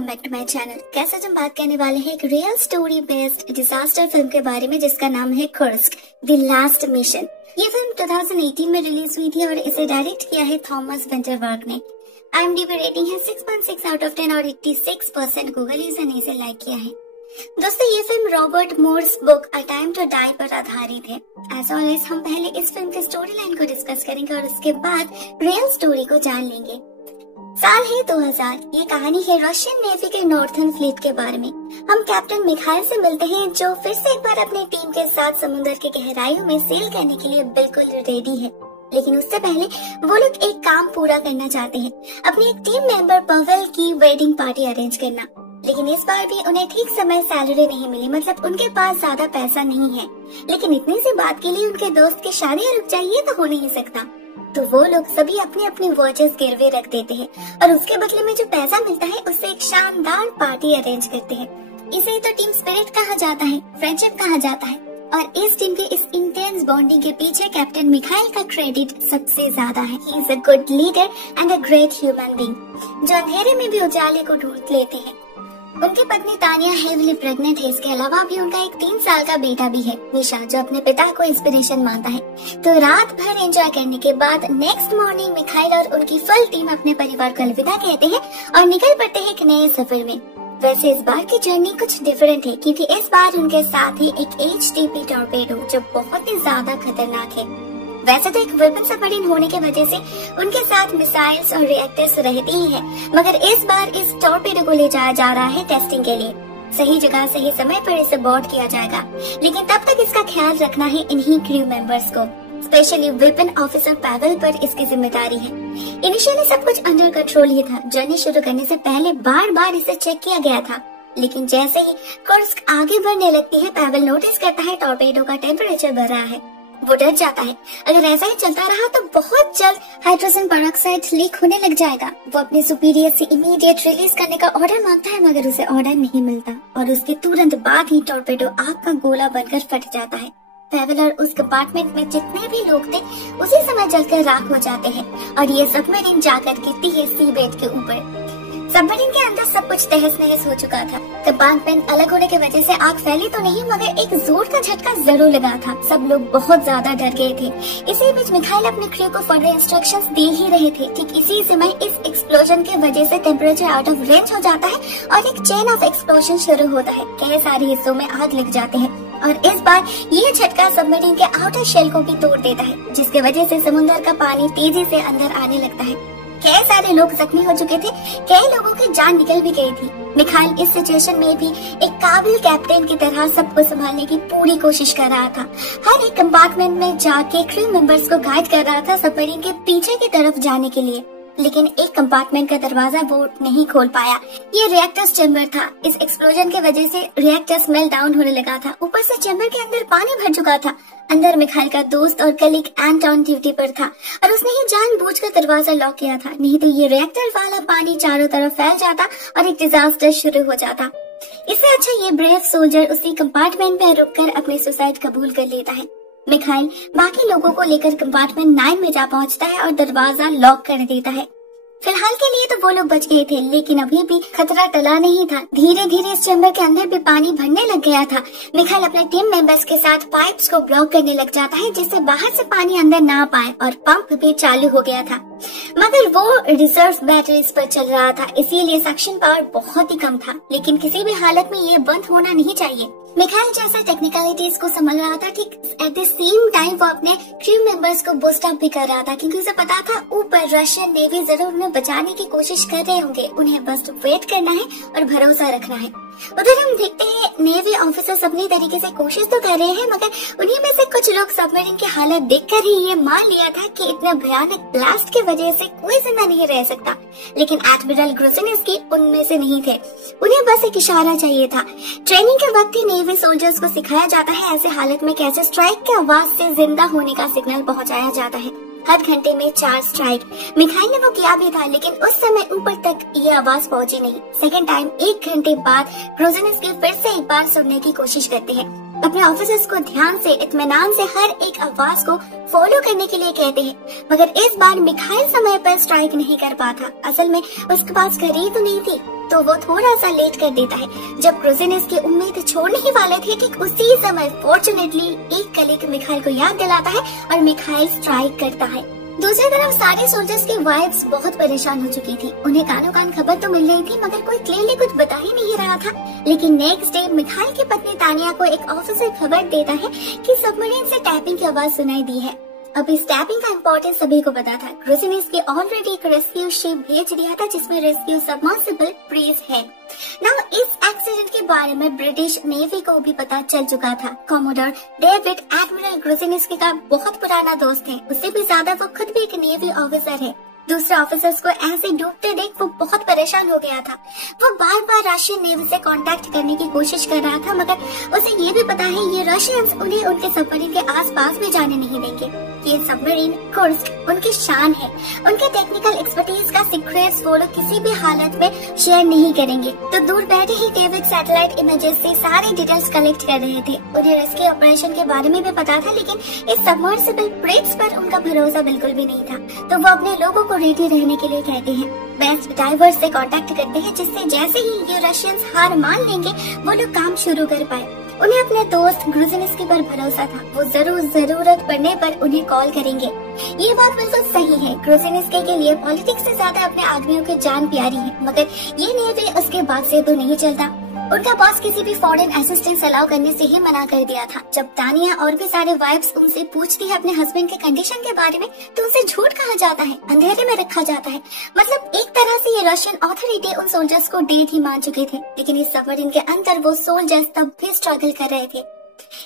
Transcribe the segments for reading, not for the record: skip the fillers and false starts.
Welcome back to my channel. कैसे हम बात करने वाले हैं एक real story based disaster film के बारे में जिसका नाम है कुर्स्क द लास्ट मिशन। ये फिल्म 2018 में रिलीज हुई थी और इसे डायरेक्ट किया है थॉमस विंटरबर्ग ने। IMDb रेटिंग है 6.6 आउट ऑफ 10 और 86% गूगल यूजर ने इसे लाइक किया है। दोस्तों, ये film Robert Moore's book a time to die पर आधारित है। एज ऑलवेज हम पहले इस फिल्म के स्टोरी लाइन को डिस्कस करेंगे और उसके बाद रियल स्टोरी को जान लेंगे। साल है 2000। ये कहानी है रशियन नेवी के नॉर्थर्न फ्लीट के बारे में। हम कैप्टन मिखाइल से मिलते हैं जो फिर से एक बार अपनी टीम के साथ समुद्र के गहराइयों में सेल करने के लिए बिल्कुल रेडी है। लेकिन उससे पहले वो लोग एक काम पूरा करना चाहते हैं, अपनी एक टीम मेंबर पवेल की वेडिंग पार्टी अरेंज करना। लेकिन इस बार भी उन्हें ठीक समय सैलरी नहीं मिली, मतलब उनके पास ज्यादा पैसा नहीं है। लेकिन इतनी सी बात के लिए उनके दोस्त की शादी रुक जाए, ये तो हो नहीं सकता। तो वो लोग सभी अपनी अपनी वॉचेस गिरवे रख देते हैं और उसके बदले में जो पैसा मिलता है उससे एक शानदार पार्टी अरेंज करते हैं। इसे तो टीम स्पिरिट कहा जाता है, फ्रेंडशिप कहा जाता है। और इस टीम के इस इंटेंस बॉन्डिंग के पीछे कैप्टन मिखाइल का क्रेडिट सबसे ज्यादा है। He is a good leader and a great human being जो अंधेरे में भी उजाले को ढूंढ लेते हैं। उनकी पत्नी तानिया हेवीली प्रेग्नेंट है। इसके अलावा भी उनका एक 3 साल का बेटा भी है, निशा, जो अपने पिता को इंस्पिरेशन मानता है। तो रात भर एंजॉय करने के बाद नेक्स्ट मॉर्निंग मिखाइल और उनकी फुल टीम अपने परिवार को अलविदा कहते हैं और निकल पड़ते हैं एक नए सफर में। वैसे इस बार की जर्नी कुछ डिफरेंट है क्योंकि इस बार उनके साथ ही एक HTP टॉर्पेडो जो बहुत ही ज्यादा खतरनाक है। वैसे तो एक वेपन सबमरीन होने की वजह से उनके साथ मिसाइल्स और रिएक्टर्स रहती ही है, मगर इस बार इस टॉर्पेडो को ले जाया जा रहा है टेस्टिंग के लिए। सही जगह सही समय पर इसे बोर्ड किया जाएगा, लेकिन तब तक इसका ख्याल रखना है इन्हीं क्रू मेंबर्स को। स्पेशली वेपन ऑफिसर पैवेल पर इसकी जिम्मेदारी है। इनिशियली सब कुछ अंडर कंट्रोल ही था। जर्नी शुरू करने से पहले बार बार इसे चेक किया गया था, लेकिन जैसे ही कुर्स्क आगे बढ़ने लगती है पैवेल नोटिस करता है टॉर्पेडो का टेम्परेचर बढ़ रहा है। वो डर जाता है, अगर ऐसा ही चलता रहा तो बहुत जल्द हाइड्रोजन पेरोक्साइड लीक होने लग जाएगा। वो अपने सुपीरियर से इमीडिएट रिलीज करने का ऑर्डर मांगता है, मगर उसे ऑर्डर नहीं मिलता और उसके तुरंत बाद ही टॉर्पेडो आग का गोला बनकर फट जाता है। पैवेल और उस कंपार्टमेंट में जितने भी लोग थे उसी समय जलकर राख हो जाते हैं और ये सबमरीन जाकर गिरती है सी बेड के ऊपर। सबमरीन के अंदर सब कुछ तहस नहस हो चुका था। कंपार्टमेंट अलग होने की वजह से आग फैली तो नहीं, मगर एक जोर का झटका जरूर लगा था। सब लोग बहुत ज्यादा डर गए थे। इसी बीच मिखाइल अपने क्रू को फर्दर इंस्ट्रक्शंस दे ही रहे थे। ठीक इसी समय इस एक्सप्लोजन की वजह से टेम्परेचर आउट ऑफ रेंज हो जाता है और एक चेन ऑफ एक्सप्लोजन शुरू होता है। कई सारे हिस्सों में आग लग जाते हैं और इस बार ये झटका सबमरीन के आउटर शेल को भी तोड़ देता है, जिसके वजह से समुद्र का पानी तेजी से अंदर आने लगता है। कई सारे लोग जख्मी हो चुके थे, कई लोगों की जान निकल भी गई थी। मिखाइल इस सिचुएशन में भी एक काबिल कैप्टन की तरह सबको संभालने की पूरी कोशिश कर रहा था। हर एक कंपार्टमेंट में जाके क्रू मेंबर्स को गाइड कर रहा था सबमरीन के पीछे की तरफ जाने के लिए। लेकिन एक कंपार्टमेंट का दरवाजा वो नहीं खोल पाया। ये रिएक्टर्स चैम्बर था। इस एक्सप्लोजन की वजह से रिएक्टर्स मेल्ट डाउन होने लगा था। ऊपर से चैम्बर के अंदर पानी भर चुका था। अंदर मिखाइल का दोस्त और कलीग एंटॉन ड्यूटी पर था और उसने ही जानबूझकर दरवाजा लॉक किया था, नहीं तो ये रिएक्टर वाला पानी चारों तरफ फैल जाता और एक डिजास्टर शुरू हो जाता। इससे अच्छा ये ब्रेव सोल्जर उसी कंपार्टमेंट में रुककर अपनी सुसाइड कबूल कर लेता है। मिखाइल बाकी लोगों को लेकर कंपार्टमेंट 9 में जा पहुंचता है और दरवाजा लॉक कर देता है। फिलहाल के लिए तो वो लोग बच गए थे, लेकिन अभी भी खतरा टला नहीं था। धीरे धीरे इस चैम्बर के अंदर भी पानी भरने लग गया था। मिखाइल अपने टीम मेंबर्स के साथ पाइप्स को ब्लॉक करने लग जाता है, जिससे बाहर से पानी अंदर ना पाए, और पंप भी चालू हो गया था, मगर वो रिजर्व बैटरीज पर चल रहा था, इसीलिए सक्शन पावर बहुत ही कम था। लेकिन किसी भी हालत में ये बंद होना नहीं चाहिए। मिखाइल जैसा टेक्निकलिटीज को संभाल रहा था, ठीक एट द सेम टाइम वो अपने क्रू मेंबर्स को बूस्ट अप भी कर रहा था, क्योंकि उसे पता था ऊपर रशियन नेवी जरूर उन्हें बचाने की कोशिश कर रहे होंगे। उन्हें बस वेट करना है और भरोसा रखना है। उधर हम देखते हैं नेवी ऑफिसर्स अपनी तरीके से कोशिश तो कर रहे हैं, मगर उन्हीं में से कुछ लोग सबमरीन की हालत देखकर ही ये मान लिया था कि इतने भयानक ब्लास्ट की वजह से कोई जिंदा नहीं रह सकता। लेकिन एडमिरल ग्रुसिनिस्की उनमें से नहीं थे। उन्हें बस एक इशारा चाहिए था। ट्रेनिंग के वक्त ही नेवी सोल्जर्स को सिखाया जाता है ऐसे हालत में कैसे स्ट्राइक की आवाज से जिंदा होने का सिग्नल पहुंचाया जाता है। हर घंटे में 4 स्ट्राइक। मिखाइल ने वो किया भी था, लेकिन उस समय ऊपर तक ये आवाज पहुंची नहीं। सेकंड टाइम 1 घंटे बाद ग्रुसिनिस्की फिर से एक बार सुनने की कोशिश करते हैं। अपने ऑफिसर्स को ध्यान से इत्मीनान से हर एक आवाज को फॉलो करने के लिए कहते हैं, मगर इस बार मिखाइल समय पर स्ट्राइक नहीं कर पाता। असल में उसके पास घड़ी तो नहीं थी। तो वो थोड़ा सा लेट कर देता है। जब क्रूजिन इसकी उम्मीद छोड़ने ही वाले थे, ठीक उसी समय फॉर्चुनेटली एक कलीग मिखाइल को याद दिलाता है और मिखाइल स्ट्राइक करता है। दूसरी तरफ सारे सोल्जर्स की वाइफ्स बहुत परेशान हो चुकी थी। उन्हें कानों कान खबर तो मिल रही थी, मगर कोई क्लियरली कुछ बता ही नहीं रहा था। लेकिन नेक्स्ट डे मिखाइल की पत्नी तानिया को एक ऑफिसर खबर देता है कि सबमरीन से टैपिंग की आवाज सुनाई दी है। अब इस टैपिंग का इम्पोर्टेंस सभी को पता था। क्रूजिन इसके ऑलरेडी एक रेस्क्यू शिप भेज दिया था जिसमें रेस्क्यू सबमर्सिबल प्रीस है। नाउ इस एक्सीडेंट के बारे में ब्रिटिश नेवी को भी पता चल चुका था। कॉमोडोर डेविड एडमिरल क्रूजिनिस्की का बहुत पुराना दोस्त है, उससे भी ज्यादा वो खुद भी एक नेवी ऑफिसर है। दूसरे ऑफिसर्स को ऐसे डूबते देख वो बहुत परेशान हो गया था। वो बार बार रशियन नेवी से कांटेक्ट करने की कोशिश कर रहा था, मगर उसे ये भी पता है ये रशियंस उन्हें उनके सबमरीन के आसपास भी जाने नहीं देंगे। ये सबमरीन कुर्स्क उनकी शान है। उनके टेक्निकल एक्सपर्टीज का सीक्रेट्स वो लोग किसी भी हालत में शेयर नहीं करेंगे। तो दूर बैठे ही डेविड सैटेलाइट इमेजेस से सारी डिटेल्स कलेक्ट कर रहे थे। उन्हें रेस्क्यू ऑपरेशन के बारे में भी पता था, लेकिन इस सबमर्सिबल प्रेट्स पर उनका भरोसा बिल्कुल भी नहीं था। तो वो अपने लोगों को रेडी रहने के लिए कहते हैं। बेस्ट डाइवर्स से कांटेक्ट करते हैं, जिससे जैसे ही ये रशियंस हार मान लेंगे वो लोग काम शुरू कर पाए। उन्हें अपने दोस्त क्रूजिनिस्की पर भरोसा था। वो जरूर जरूरत पड़ने पर उन्हें कॉल करेंगे। ये बात बिल्कुल सही है। क्रूजिनिस्की के लिए पॉलिटिक्स से ज्यादा अपने आदमियों की जान प्यारी है, मगर ये नेवी उसके बाद से तो नहीं चलता। उनका बॉस किसी भी फॉरेन असिस्टेंस अलाउ करने से ही मना कर दिया था। जब तानिया और भी सारे वाइफ्स उनसे पूछती है अपने हस्बैंड के कंडीशन के बारे में, तो उनसे झूठ कहा जाता है, अंधेरे में रखा जाता है। मतलब एक तरह से ये रशियन अथॉरिटी उन सोल्जर्स को डेड ही मान चुके थे। लेकिन इस सबमरीन के अंदर वो सोल्जर्स तब भी स्ट्रगल कर रहे थे।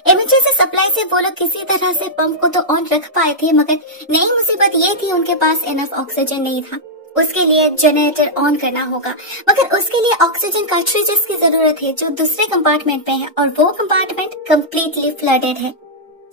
इमरजेंसी सप्लाई से वो लोग किसी तरह से पंप को तो ऑन रख पाए थे, मगर नई मुसीबत ये थी उनके पास इनफ ऑक्सीजन नहीं था। उसके लिए जनरेटर ऑन करना होगा, मगर उसके लिए ऑक्सीजन कार्ट्रिजेस की जरूरत है जो दूसरे कंपार्टमेंट में है, और वो कंपार्टमेंट कम्प्लीटली फ्लडेड है।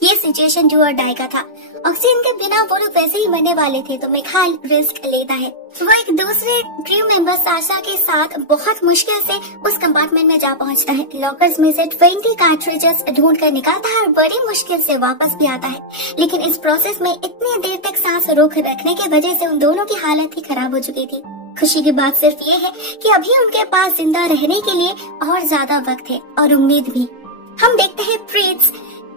ये सिचुएशन डू और डाई का था। ऑक्सीजन के बिना वो लोग वैसे ही मरने वाले थे, तो मिखाइल रिस्क लेता है। वो एक दूसरे क्रू मेंबर साशा के साथ बहुत मुश्किल से उस कंपार्टमेंट में जा पहुंचता है। लॉकर्स में से 20 कार्ट्रिजेस ढूंढ कर निकालता है और बड़ी मुश्किल से वापस भी आता है। लेकिन इस प्रोसेस में इतनी देर तक सांस रोक रखने की वजह से उन दोनों की हालत ही खराब हो चुकी थी। खुशी की बात सिर्फ ये है कि अभी उनके पास जिंदा रहने के लिए और ज्यादा वक्त है और उम्मीद भी। हम देखते हैं प्रीट्स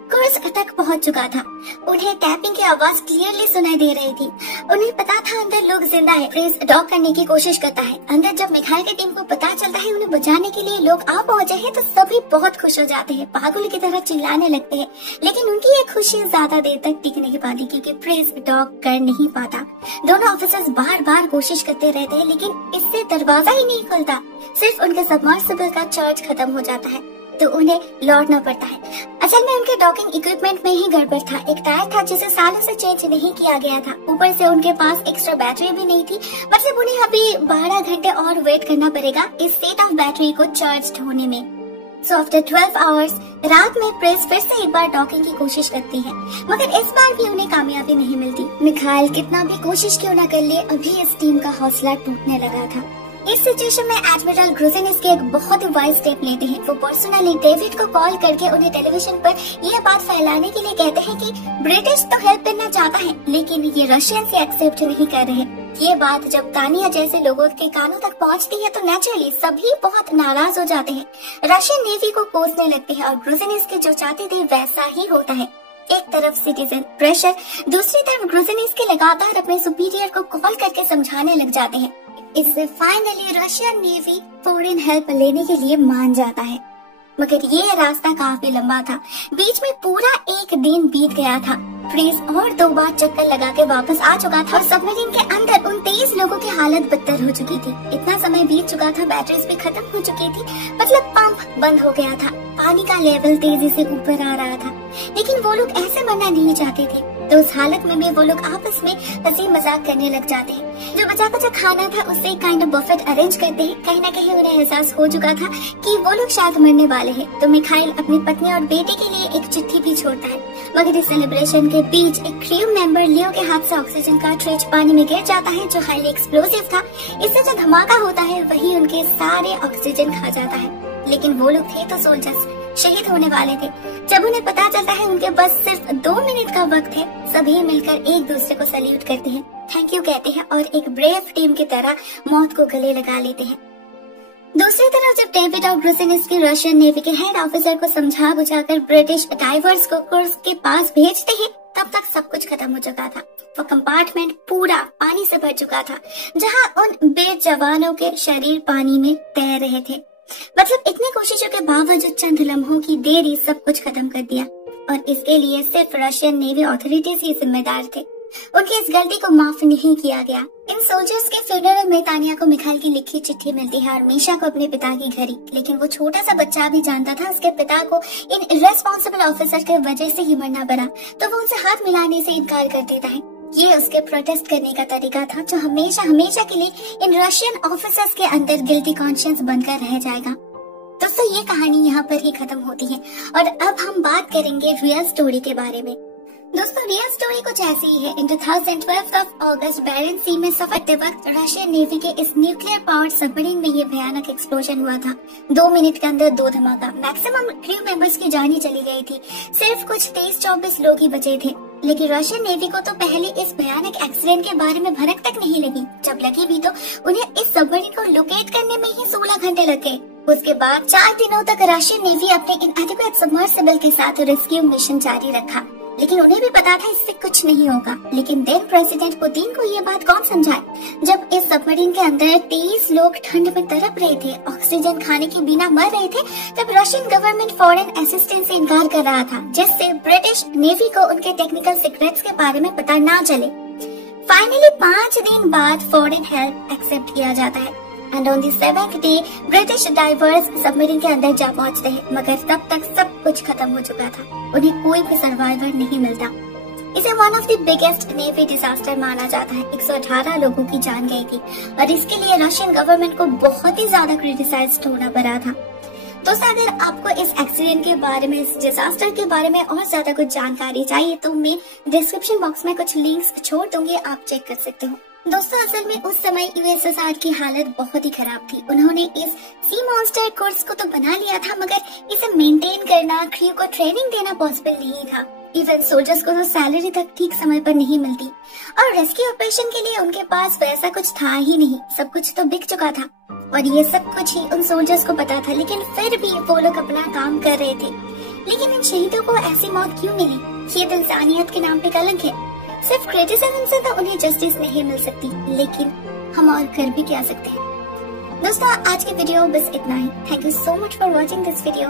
कुर्स्क तक पहुंच चुका था। उन्हें टैपिंग की आवाज क्लियरली सुनाई दे रही थी। उन्हें पता था अंदर लोग जिंदा है। प्रेस डॉक करने की कोशिश करता है। अंदर जब मिखाइल की टीम को पता चलता है उन्हें बचाने के लिए लोग आ पहुंचे हैं, तो सभी बहुत खुश हो जाते हैं, पागल की तरह चिल्लाने लगते हैं। लेकिन उनकी ये खुशी ज्यादा देर तक टिक नहीं पाती, क्योंकि प्रेस डॉक कर नहीं पाता। दोनों ऑफिसर्स बार बार कोशिश करते रहते हैं, लेकिन इससे दरवाजा ही नहीं खुलता। सिर्फ उनके सबमर्सिबल का चार्ज खत्म हो जाता है, तो उन्हें लौटना पड़ता है। असल में उनके डॉकिंग इक्विपमेंट में ही गड़बड़ था। एक टायर था जिसे सालों से चेंज नहीं किया गया था। ऊपर से उनके पास एक्स्ट्रा बैटरी भी नहीं थी। मतलब उन्हें अभी 12 घंटे और वेट करना पड़ेगा इस सेट ऑफ बैटरी को चार्ज होने में। सो आफ्टर 12 आवर्स रात में प्रेस फिर से एक बार डॉकिंग की कोशिश करती है, मगर इस बार भी उन्हें कामयाबी नहीं मिलती। मिखाइल कितना भी कोशिश क्यों न कर ले, अभी इस टीम का हौसला टूटने लगा था। इस सिचुएशन में एडमिरल क्रूजिनिस्की एक बहुत ही वाइज स्टेप लेते हैं। वो पर्सनली डेविड को कॉल करके उन्हें टेलीविजन पर यह बात फैलाने के लिए कहते हैं कि ब्रिटिश तो हेल्प करना चाहता है, लेकिन ये रशियन से एक्सेप्ट नहीं कर रहे। ये बात जब तानिया जैसे लोगों के कानों तक पहुंचती है, तो नेचुरली सभी बहुत नाराज हो जाते हैं। रशियन नेवी को कोसने लगते हैं और क्रूजिनिस्की जो चाहते थे वैसा ही होता है। एक तरफ सिटीजन प्रेशर, दूसरी तरफ क्रूजिनिस्की लगातार अपने सुपीरियर को कॉल करके समझाने लग जाते हैं। इससे finally Russian navy foreign help लेने के लिए मान जाता है, मगर ये रास्ता काफी लंबा था। बीच में पूरा एक दिन बीत गया था। प्रेस और 2 बार चक्कर लगा के वापस आ चुका था और सबमरीन के अंदर उन 23 लोगों की हालत बदतर हो चुकी थी। इतना समय बीत चुका था, बैटरीज भी खत्म हो चुकी थी, मतलब पंप बंद हो गया था। पानी का लेवल तेजी से ऊपर आ रहा था, लेकिन वो लोग ऐसे मरना नहीं चाहते थे। तो उस हालत में भी वो लोग आपस में हंसी मजाक करने लग जाते हैं। जो बचा कुचा खाना था उससे एक काइंड ऑफ बफेट अरेंज करते हैं। कहीं न कहीं उन्हें एहसास हो चुका था कि वो लोग शायद मरने वाले हैं। तो मिखाइल अपनी पत्नी और बेटे के लिए एक चिट्ठी भी छोड़ता है, मगर इस सेलिब्रेशन के बीच एक क्रू मेंबर लियो के हाथ से ऑक्सीजन कार्ट्रिज पानी में गिर जाता है, जो हाईली एक्सप्लोसिव था। इससे जो धमाका होता है वही उनके सारे ऑक्सीजन खा जाता है। लेकिन वो लोग थे तो सोल्जर्स, शहीद होने वाले थे। जब उन्हें पता चलता है उनके पास सिर्फ 2 मिनट का वक्त है, सभी मिलकर एक दूसरे को सैल्यूट करते हैं, थैंक यू कहते हैं और एक ब्रेव टीम की तरह मौत को गले लगा लेते हैं। दूसरी तरफ जब डेविड और ब्रुसिनिस्की रशियन नेवी के हेड ऑफिसर को समझा बुझाकर ब्रिटिश डाइवर्स को कुर्स्क के पास भेजते हैं, तब तक सब कुछ खत्म हो चुका था। वो कंपार्टमेंट पूरा पानी से भर चुका था, जहां उन बेजवानों के शरीर पानी में तैर रहे थे। मतलब इतनी कोशिशों के बावजूद चंद लम्हों की देरी सब कुछ खत्म कर दिया, और इसके लिए सिर्फ रशियन नेवी अथॉरिटीज ही जिम्मेदार थे। उनकी इस गलती को माफ नहीं किया गया। इन सोल्जर्स के फ्यूनरल में तानिया को मिखाइल की लिखी चिट्ठी मिलती है और मीशा को अपने पिता की घड़ी, लेकिन वो छोटा सा बच्चा भी जानता था उसके पिता को इन इर्रेस्पॉन्सिबल ऑफिसर के वजह से ही मरना पड़ा, तो वो उनसे हाथ मिलाने से इनकार कर देता है। ये उसके प्रोटेस्ट करने का तरीका था, जो हमेशा हमेशा के लिए इन रशियन ऑफिसर्स के अंदर गिल्टी कॉन्शियस बनकर रह जाएगा। दोस्तों ये कहानी यहाँ पर ही खत्म होती है, और अब हम बात करेंगे रियल स्टोरी के बारे में। दोस्तों रियल स्टोरी कुछ ऐसी ही है। इन 2012 ऑफ अगस्त बैरेंस सी में सफर करते वक्त रशियन नेवी के इस न्यूक्लियर पावर्ड सबमरीन में ये भयानक एक्सप्लोजन हुआ था। 2 मिनट के अंदर 2 धमाका। मैक्सिमम क्रू मेंबर्स की जान ही चली गई थी, सिर्फ कुछ 23-24 लोग ही बचे थे। लेकिन रशियन नेवी को तो पहले इस भयानक एक्सीडेंट के बारे में भनक तक नहीं लगी। जब लगी भी तो उन्हें इस सबमरीन को लोकेट करने में ही 16 घंटे लग गए। उसके बाद 4 दिनों तक रशियन नेवी अपने इनएडिक्वेट सबमर्सिबल के साथ रेस्क्यू मिशन जारी रखा, लेकिन उन्हें भी पता था इससे कुछ नहीं होगा। लेकिन देन प्रेसिडेंट पुतिन को ये बात कौन समझाए, जब इस सबमरीन के अंदर 23 लोग ठंड में तड़प रहे थे, ऑक्सीजन खाने के बिना मर रहे थे, तब रशियन गवर्नमेंट फॉरेन असिस्टेंस से इनकार कर रहा था, जिससे ब्रिटिश नेवी को उनके टेक्निकल सीक्रेट्स के बारे में पता ना चले। फाइनली 5 दिन बाद फॉरेन हेल्प एक्सेप्ट किया जाता है, and on the 7th day British diverse submarine के अंदर जा पहुंचते हैं, मगर तब तक सब कुछ खत्म हो चुका था। उन्हें कोई भी सर्वाइवर नहीं मिलता। इसे one of the biggest navy disaster माना जाता है। 118 लोगों की जान गई थी, और इसके लिए रशियन गवर्नमेंट को बहुत ही ज्यादा क्रिटिसाइज्ड होना पड़ा था। दोस्तों अगर आपको इस एक्सीडेंट के बारे में, इस डिजास्टर के बारे में और ज्यादा कुछ जानकारी चाहिए तो मैं डिस्क्रिप्शन बॉक्स में कुछ लिंक्स छोड़ दूंगी, आप चेक कर सकते हो। दोस्तों असल में उस समय यूएसएसआर की हालत बहुत ही खराब थी। उन्होंने इस सी मॉन्स्टर कोर्स को तो बना लिया था, मगर इसे मेंटेन करना, क्रू को ट्रेनिंग देना पॉसिबल नहीं था। इवन सोल्जर्स को तो सैलरी तक ठीक समय पर नहीं मिलती, और रेस्क्यू ऑपरेशन के लिए उनके पास वैसा कुछ था ही नहीं। सब कुछ तो बिक चुका था, और ये सब कुछ ही उन सोल्जर्स को पता था, लेकिन फिर भी वो लोग अपना काम कर रहे थे। लेकिन इन शहीदों को ऐसी मौत क्यों मिली? ये तो इंसानियत के नाम पे कलंक है। सिर्फ क्रिटिसिज्म से तो उन्हें जस्टिस नहीं मिल सकती, लेकिन हम और कर भी क्या सकते हैं। दोस्तों आज की वीडियो बस इतना ही। Thank you so much for watching this video.